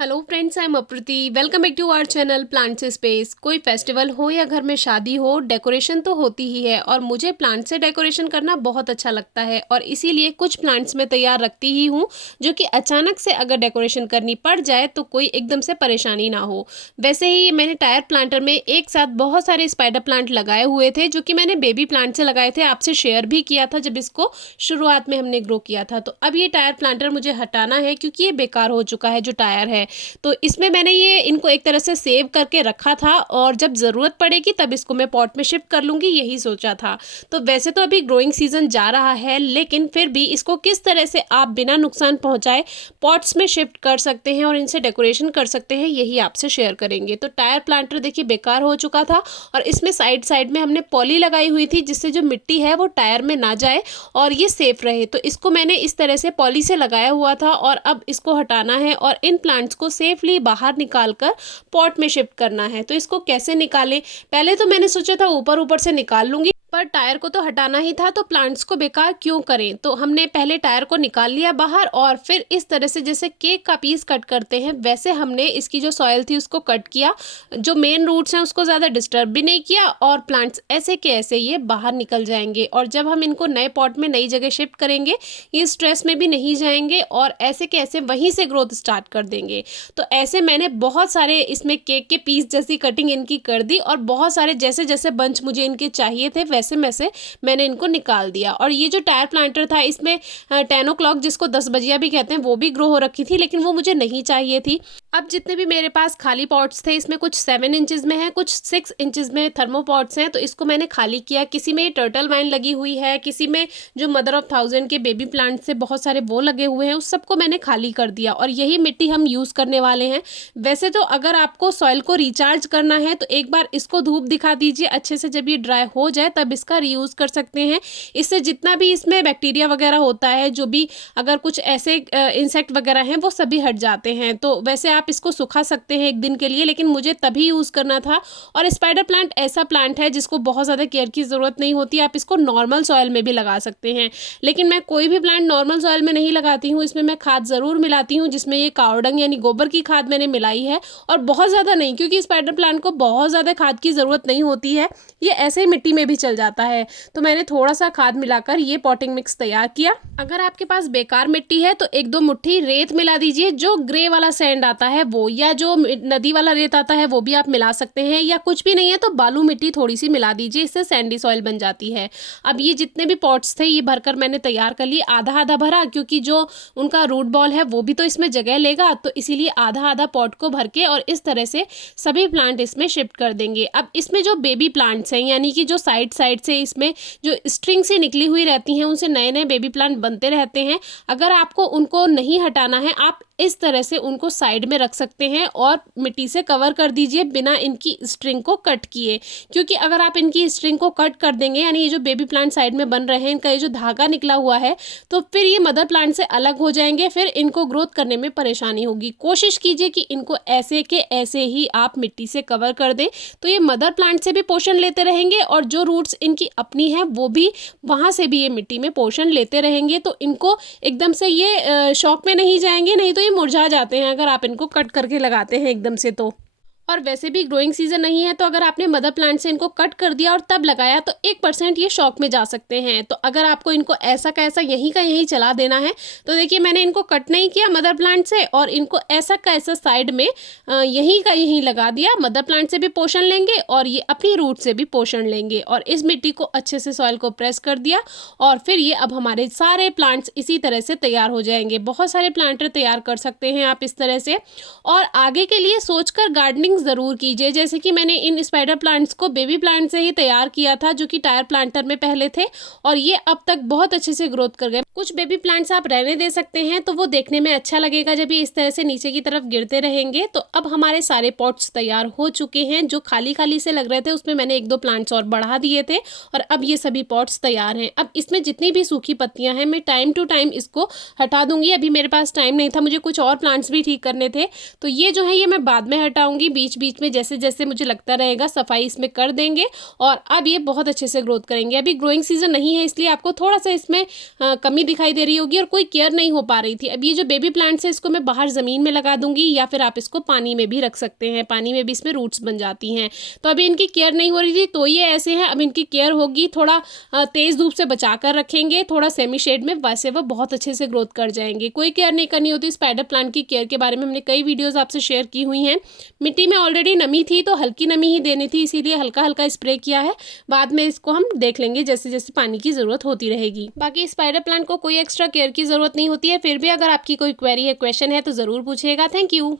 Hello friends, I am Aprati. Welcome back to our channel plant से space. कोई festival हो या घर में शादी हो, डेकोरेशन तो होती ही है और मुझे प्लांट से डेकोरेशन करना बहुत अच्छा लगता है और इसीलिए कुछ प्लांट्स मैं तैयार रखती ही हूँ जो कि अचानक से अगर डेकोरेशन करनी पड़ जाए तो कोई एकदम से परेशानी ना हो। वैसे ही मैंने टायर प्लांटर में एक साथ बहुत सारे स्पाइडर प्लांट लगाए हुए थे जो कि मैंने बेबी प्लांट से लगाए थे, आपसे शेयर भी किया था जब इसको शुरुआत में हमने ग्रो किया था। तो अब ये टायर प्लांटर मुझे हटाना है क्योंकि ये बेकार हो चुका है जो टायर है। तो इसमें मैंने ये इनको एक तरह से सेव करके रखा था और जब ज़रूरत पड़ेगी तब इसको मैं पॉट में शिफ्ट कर लूँगी, यही सोचा था। तो वैसे तो अभी ग्रोइंग सीजन जा रहा है लेकिन फिर भी इसको किस तरह से आप बिना नुकसान पहुँचाए पॉट्स में शिफ्ट कर सकते हैं और इनसे डेकोरेशन कर सकते हैं, यही आपसे शेयर करेंगे। तो टायर प्लांटर देखिए बेकार हो चुका था और इसमें साइड साइड में हमने पॉली लगाई हुई थी जिससे जो मिट्टी है वो टायर में ना जाए और ये सेफ रहे। तो इसको मैंने इस तरह से पॉली से लगाया हुआ था और अब इसको हटाना है और इन प्लांट्स को सेफली बाहर निकाल कर पॉट में शिफ्ट करना है। तो इसको कैसे निकालें? पहले तो मैंने सोचा था ऊपर ऊपर से निकाल लूंगी, पर टायर को तो हटाना ही था तो प्लांट्स को बेकार क्यों करें। तो हमने पहले टायर को निकाल लिया बाहर और फिर इस तरह से जैसे केक का पीस कट करते हैं वैसे हमने इसकी जो सॉइल थी उसको कट किया, जो मेन रूट्स हैं उसको ज़्यादा डिस्टर्ब भी नहीं किया और प्लांट्स ऐसे के ऐसे ये बाहर निकल जाएंगे। और जब हम इनको नए पॉट में नई जगह शिफ्ट करेंगे ये स्ट्रेस में भी नहीं जाएंगे और ऐसे के ऐसे वहीं से ग्रोथ स्टार्ट कर देंगे। तो ऐसे मैंने बहुत सारे इसमें केक के पीस जैसी कटिंग इनकी कर दी और बहुत सारे जैसे जैसे बंच मुझे इनके चाहिए थे वैसे वैसे मैंने इनको निकाल दिया। और ये जो टायर प्लांटर था इसमें 10 o'clock जिसको 10 बजिया भी कहते हैं वो भी ग्रो हो रखी थी, लेकिन वो मुझे नहीं चाहिए थी। अब जितने भी मेरे पास खाली पॉट्स थे इसमें कुछ 7 इंचेस में है, कुछ 6 इंचेस में थर्मोपॉट्स हैं, तो इसको मैंने खाली किया। किसी में टर्टल वाइन लगी हुई है, किसी में जो मदर ऑफ थाउजेंड के बेबी प्लांट से बहुत सारे वो लगे हुए हैं, उस सबको मैंने खाली कर दिया और यही मिट्टी हम यूज़ करने वाले हैं। वैसे तो अगर आपको सॉइल को रिचार्ज करना है तो एक बार इसको धूप दिखा दीजिए अच्छे से, जब ये ड्राई हो जाए तब इसका रीयूज़ कर सकते हैं। इससे जितना भी इसमें बैक्टीरिया वगैरह होता है, जो भी अगर कुछ ऐसे इंसेक्ट वगैरह हैं वो सभी हट जाते हैं। तो वैसे आप इसको सुखा सकते हैं एक दिन के लिए, लेकिन मुझे तभी यूज़ करना था। और स्पाइडर प्लांट ऐसा प्लांट है जिसको बहुत ज़्यादा केयर की ज़रूरत नहीं होती, आप इसको नॉर्मल सॉइल में भी लगा सकते हैं। लेकिन मैं कोई भी प्लांट नॉर्मल सॉइल में नहीं लगाती हूँ, इसमें मैं खाद ज़रूर मिलाती हूँ, जिसमें ये कावडंग यानी गोबर की खाद मैंने मिलाई है और बहुत ज़्यादा नहीं, क्योंकि स्पाइडर प्लांट को बहुत ज़्यादा खाद की ज़रूरत नहीं होती है, ये ऐसे ही मिट्टी में भी चल जाता है। तो मैंने थोड़ा सा खाद मिलाकर ये पॉटिंग मिक्स तैयार किया। अगर आपके पास बेकार मिट्टी है तो 1-2 मुट्ठी रेत मिला दीजिए, जो ग्रे वाला सैंड आता है वो, या जो नदी वाला रेत आता है वो भी आप मिला सकते हैं, या कुछ भी नहीं है तो बालू मिट्टी थोड़ी सी मिला दीजिए, इससे सैंडी सॉइल बन जाती है। अब ये जितने भी पॉट्स थे ये भरकर मैंने तैयार कर लिए, आधा आधा भरा क्योंकि जो उनका रूट बॉल है वो भी तो इसमें जगह लेगा, तो इसीलिए आधा आधा पॉट को भर के और इस तरह से सभी प्लांट इसमें शिफ्ट कर देंगे। अब इसमें जो बेबी प्लांट्स हैं यानी कि जो साइड साइड से इसमें जो स्ट्रिंग से निकली हुई रहती हैं उनसे नए नए बेबी प्लांट बनते रहते हैं, अगर आपको उनको नहीं हटाना है आप इस तरह से उनको साइड में रख सकते हैं और मिट्टी से कवर कर दीजिए बिना इनकी स्ट्रिंग को कट किए। क्योंकि अगर आप इनकी स्ट्रिंग को कट कर देंगे यानी ये जो बेबी प्लांट साइड में बन रहे हैं इनका ये जो धागा निकला हुआ है तो फिर ये मदर प्लांट से अलग हो जाएंगे, फिर इनको ग्रोथ करने में परेशानी होगी। कोशिश कीजिए कि इनको ऐसे के ऐसे ही आप मिट्टी से कवर कर दें, तो ये मदर प्लांट से भी पोषण लेते रहेंगे और जो रूट्स इनकी अपनी हैं वो भी वहाँ से भी ये मिट्टी में पोषण लेते रहेंगे। तो इनको एकदम से ये शॉक में नहीं जाएंगे, नहीं तो ये मुरझा जाते हैं अगर आप इनको कट करके लगाते हैं एकदम से तो। और वैसे भी ग्रोइंग सीजन नहीं है तो अगर आपने मदर प्लांट से इनको कट कर दिया और तब लगाया तो 1% ये शॉक में जा सकते हैं। तो अगर आपको इनको ऐसा का ऐसा यहीं का यहीं चला देना है तो देखिए मैंने इनको कट नहीं किया मदर प्लांट से और इनको ऐसा का ऐसा साइड में यहीं का यहीं लगा दिया। मदर प्लांट से भी पोषण लेंगे और ये अपनी रूट से भी पोषण लेंगे और इस मिट्टी को अच्छे से सॉइल को प्रेस कर दिया और फिर ये अब हमारे सारे प्लांट्स इसी तरह से तैयार हो जाएंगे। बहुत सारे प्लांटर तैयार कर सकते हैं आप इस तरह से। और आगे के लिए सोचकर गार्डनिंग ज़रूर कीजिए, जैसे कि मैंने इन स्पाइडर प्लांट्स को बेबी प्लांट से ही तैयार किया था जो कि टायर प्लांटर में पहले थे और ये अब तक बहुत अच्छे से ग्रोथ कर गए। कुछ बेबी प्लांट्स आप रहने दे सकते हैं तो वो देखने में अच्छा लगेगा जब ये इस तरह से नीचे की तरफ गिरते रहेंगे। तो अब हमारे सारे पॉट्स तैयार हो चुके हैं, जो खाली खाली से लग रहे थे उसमें मैंने 1-2 प्लांट्स और बढ़ा दिए थे और अब ये सभी पॉट्स तैयार हैं। अब इसमें जितनी भी सूखी पत्तियां हैं मैं टाइम टू टाइम इसको हटा दूंगी। अभी मेरे पास टाइम नहीं था, मुझे कुछ और प्लांट्स भी ठीक करने थे तो ये जो है ये मैं बाद में हटाऊंगी। बीच बीच बीच में जैसे जैसे मुझे लगता रहेगा सफाई इसमें कर देंगे और अब ये बहुत अच्छे से ग्रोथ करेंगे। अभी ग्रोइंग सीजन नहीं है इसलिए आपको थोड़ा सा इसमें कमी दिखाई दे रही होगी और कोई केयर नहीं हो पा रही थी। अब ये जो बेबी प्लांट्स है इसको मैं बाहर ज़मीन में लगा दूंगी या फिर आप इसको पानी में भी रख सकते हैं, पानी में भी इसमें रूट्स बन जाती हैं। तो अभी इनकी केयर नहीं हो रही थी तो ये ऐसे हैं, अब इनकी केयर होगी, थोड़ा तेज़ धूप से बचा कर रखेंगे, थोड़ा सेमी शेड में, वैसे वो बहुत अच्छे से ग्रोथ कर जाएंगे। कोई केयर नहीं करनी होती। स्पाइडर प्लांट की केयर के बारे में हमने कई वीडियोज़ आपसे शेयर की हुई हैं। मिट्टी में ऑलरेडी नमी थी तो हल्की नमी ही देनी थी, इसीलिए हल्का हल्का स्प्रे किया है। बाद में इसको हम देख लेंगे जैसे जैसे पानी की ज़रूरत होती रहेगी। बाकी स्पाइडर प्लांट को कोई एक्स्ट्रा केयर की ज़रूरत नहीं होती है। फिर भी अगर आपकी कोई क्वेरी है, क्वेश्चन है तो ज़रूर पूछिएगा। Thank you.